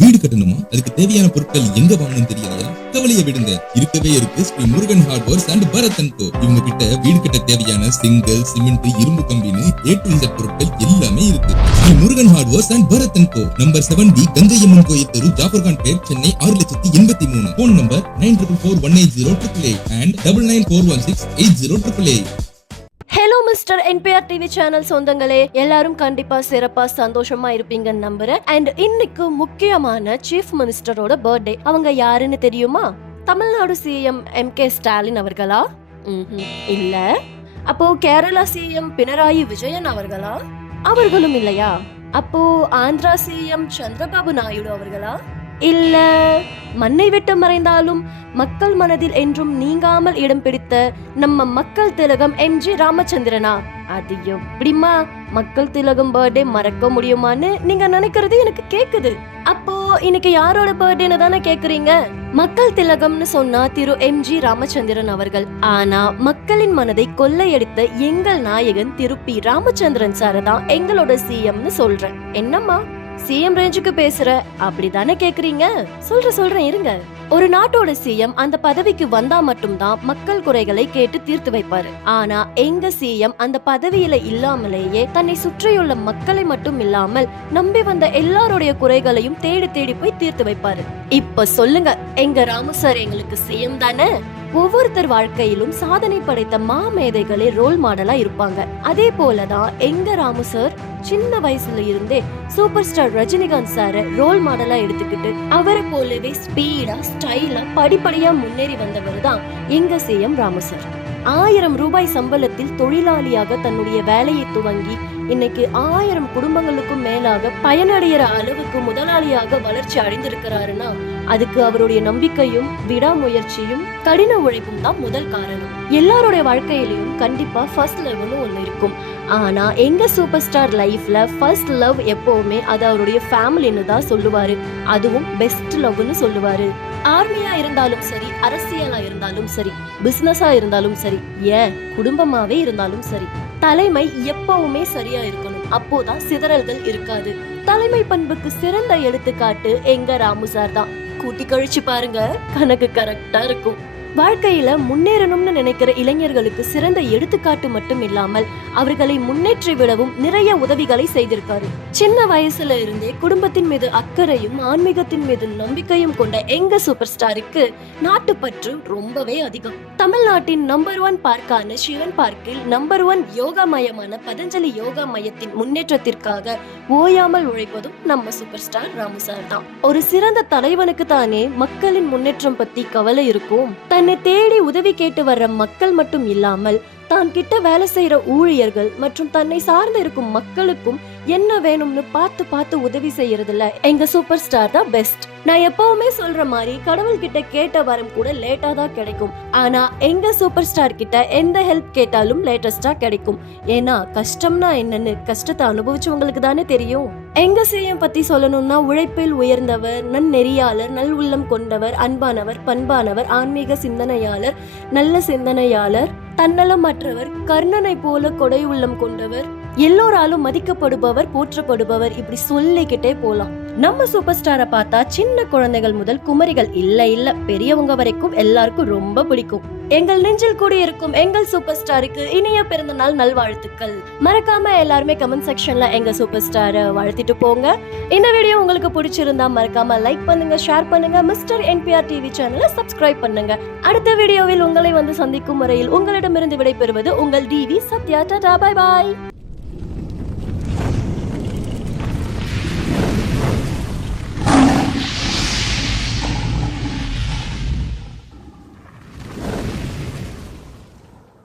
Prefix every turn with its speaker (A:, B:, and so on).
A: வீடு கட்டணுமா? அதுக்கு தேவையான பொருட்கள் எங்க வாங்கணும் தெரியலையா கவலைய விடுங்க. இருக்கவே இருக்கு. Sri Murugan hardwares and Bharath and co இவங்க கிட்ட வீடு கட்ட தேவையான செங்கல் சிமெண்ட் இரும்பு கம்பின்னு ஏ டு இசட் பொருட்கள் எல்லாமே இருக்கு. Sri Murugan hardwares and Bharath and co number seven B Gangaiamman கோயில் தெரு ஜாஃபர்கான் பேர் சென்னை ஆறு லட்சத்தி எண்பத்தி மூணு. Phone number nine triple four one eight zero triple eight and double nine four one six eight zero triple eight
B: mister NBR TV channel சொந்தங்களே எல்லாரும் கண்டிப்பா சிறப்பா சந்தோஷமா இருப்பீங்கன்னு நம்புறேன். அண்ட் இன்னைக்கு முக்கியமான சீஃப் மினிஸ்டரோட பர்த்டே அவங்க யாருன்னு தெரியுமா? Tamil Nadu CM M K Stalin அவர்களா? இல்ல. அப்போ கேரளா சிஎம் பினராயி விஜயன் அவர்களா? அவர்களும் இல்லையா? அப்போ ஆந்திரா சிஎம் சந்திரபாபு நாயுடு அவர்களா? இல்ல. மண்ணை விட்டு மறைந்தாலும் மக்கள் மனதில் என்றும் நீங்காமல் இடம் பிடித்த நம்ம மக்கள் திலகம் எம். ஜி. ராமச்சந்திரனா? அது எப்படிமா மக்கள் திலகம் பர்த்டே மறக்க முடியுமான்னு நீங்க நினைக்கிறது எனக்கு கேக்குது. அப்போ இன்னைக்கு யாரோட பர்த்டேன்னு தானே கேக்குறீங்க? மக்கள் திலகம்னு சொன்னா திரு எம். ஜி. ராமச்சந்திரன் அவர்கள். ஆனா மக்களின் மனதை கொள்ளையடித்த எங்கள் நாயகன் திரு பி. ராமச்சந்திரன் சார தான் எங்களோட சிஎம்னு சொல்றேன். என்னம்மா? சிஎம் ரேஞ்சுக்கு பேசுற அப்படிதானே கேக்குறீங்க? சொல்ற சொல்றேன் இருங்க. ஒரு நாட்டோட சிஎம் அந்த பதவிக்கு வந்தா மட்டும்தான் மக்கள் குறைகளை கேட்டு தீர்த்து வைப்பாரு. ஆனா எங்க சிஎம் அந்த பதவியில இல்லாமலேயே தன்னை சுற்றியுள்ள மக்களை மட்டும் இல்லாமல் நம்பி வந்த எல்லாருடைய குறைகளையும் தேடி தேடி போய் தீர்த்து வைப்பாரு. இப்ப சொல்லுங்க எங்க ராமு சார் எங்களுக்கு சிஎம் தானே? ஒவ்வொருத்தர் வாழ்க்கையிலும் சாதனை படைத்த மாமேதைகளே ரோல் மாடலா இருப்பாங்க. அதே போலதான் எங்க ராமு சார் சின்ன வயசுல இருந்தே சூப்பர் ஸ்டார் ரஜினிகாந்த் சார ரோல் மாடலா எடுத்துக்கிட்டு அவரை போலவே ஸ்பீடா ஸ்டைலா படிப்படியா முன்னேறி வந்தவர் தான் எங்க சிஎம் ராமு சார் ஆயிரம் ரூபாய் சம்பளத்தில் தொழிலாளியாக தன்னுடைய வேலையை துவங்கி இன்னைக்கு ஆயிரம் குடும்பங்களுக்கும் மேலாக பயனடைகிற அளவுக்கு முதலாளியாக வளர்ச்சி அடைந்திருக்கிறாருன்னா அதுக்கு அவருடைய நம்பிக்கையும் விடாமுயற்சியும் கடின உழைப்பும் தான் முதல் காரணம். எல்லாருடைய வாழ்க்கையிலையும் கண்டிப்பா ஃபர்ஸ்ட் லெவலும் ஒன்று இருக்கும். ஆனா எங்க சூப்பர் ஸ்டார் லைஃப்ல ஃபர்ஸ்ட் லவ் எப்பவுமே அது அவருடைய ஃபேமிலின்னு தான் சொல்லுவாரு. அதுவும் பெஸ்ட் லவ்னு சொல்லுவாரு. ஆர்மியா இருந்தாலும் சரி அரசியலா இருந்தாலும் சரி பிசினஸா இருந்தாலும் சரி ஏன்? குடும்பமாவே இருந்தாலும் சரி. தலைமை எப்பவுமே சரியா இருக்கணும். அப்போதான் சிதறல்கள் இருக்காது. தலைமை பண்புக்கு சிறந்த எடுத்துக்காட்டு எங்க ராமு சார் தான். கூட்டி கழிச்சு பாருங்க. கணக்கு கரெக்டா இருக்கும். வாழ்க்கையில முன்னேறணும்னு நினைக்கிற இளைஞர்களுக்கு சிறந்த எடுத்துக்காட்டு மட்டும் இல்லாமல் அவர்களை முன்னேற்றி விடவும் நிறைய உதவிகளை செய்திருக்காரு. சின்ன வயசுல இருந்தே குடும்பத்தின் மீது அக்கறையும் ஆன்மீகத்தின் மீது நம்பிக்கையும் கொண்ட எங்க சூப்பர் ஸ்டாருக்கு நாட்டுப்பற்று ரொம்பவே அதிகம். தமிழ்நாட்டின் நம்பர் ஒன் பார்க்கான சிவன் பார்க்கில் நம்பர் ஒன் யோகா மயமான பதஞ்சலி யோகா மையத்தின் முன்னேற்றத்திற்காக ஓயாமல் உழைப்பதும் நம்ம சூப்பர் ஸ்டார் ராமுசார் தான். ஒரு சிறந்த தலைவனுக்கு தானே மக்களின் முன்னேற்றம் பத்தி கவலை இருக்கும் தன் தன்னை தேடி உதவி கேட்டு வர்ற மக்கள் மட்டும் இல்லாமல் தான் கிட்ட வேலை செய்யற ஊழியர்கள் மற்றும் தன்னை சார்ந்து இருக்கும் மக்களுக்கும் என்ன வேணும்னு பார்த்து பார்த்து உதவி செய்யறதுல எங்க சூப்பர் ஸ்டார் தான் பெஸ்ட். நான் எப்பவுமே சொல்ற மாதிரி கடவுள் கிட்ட கேட்ட வரம் கூட லேட்டா தான் கிடைக்கும். ஆனா எங்க சூப்பர் ஸ்டார் கிட்ட எந்த ஹெல்ப் கேட்டாலும் லேட்டஸ்டா கிடைக்கும். ஏன்னா கஷ்டம்னா என்னன்னு கஷ்டத்தை அனுபவிச்சவங்களுக்கு தானே தெரியும். எங்க சிஎம் பத்தி சொல்லணும்னா உழைப்பில் உயர்ந்தவர் நன்னெறியாளர் நல் உள்ளம் கொண்டவர் அன்பானவர் பண்பானவர் ஆன்மீக சிந்தனையாளர் நல்ல சிந்தனையாளர் தன்னலமற்றவர் கர்ணனை போல கொடை உள்ளம் கொண்டவர். எல்லோராலும் மதிக்கப்படுபவர் போற்றப்படுபவர் இப்படி சொல்லிக்கிட்டே போலாம். நம்ம சூப்பர் ஸ்டாரை பார்த்தா சின்ன குழந்தைகள் முதல் குமரிகள் இல்ல இல்ல. பெரியவங்க வரைக்கும் எல்லாருக்கும் ரொம்ப பிடிக்கும். எங்கள் நெஞ்சில் கூடி இருக்கும் எங்கள் சூப்பர் ஸ்டாருக்கு இனிய பிறந்த நாள் நல்வாழ்த்துக்கள். மறக்காம எல்லாருமே கமெண்ட் செக்ஷன்ல எங்க சூப்பர் ஸ்டாரை வாழ்த்திட்டு போங்க. இந்த வீடியோ உங்களுக்கு பிடிச்சிருந்தா மறக்காம லைக் பண்ணுங்க ஷேர் பண்ணுங்க. மிஸ்டர் என்பிஆர் டிவி சேனலை சப்ஸ்கிரைப் பண்ணுங்க. அடுத்த வீடியோவில் உங்களை வந்து சந்திக்கும் முறையில் உங்களிடமிருந்து விடைபெறுவது உங்கள் TV Sathya. Tata bye bye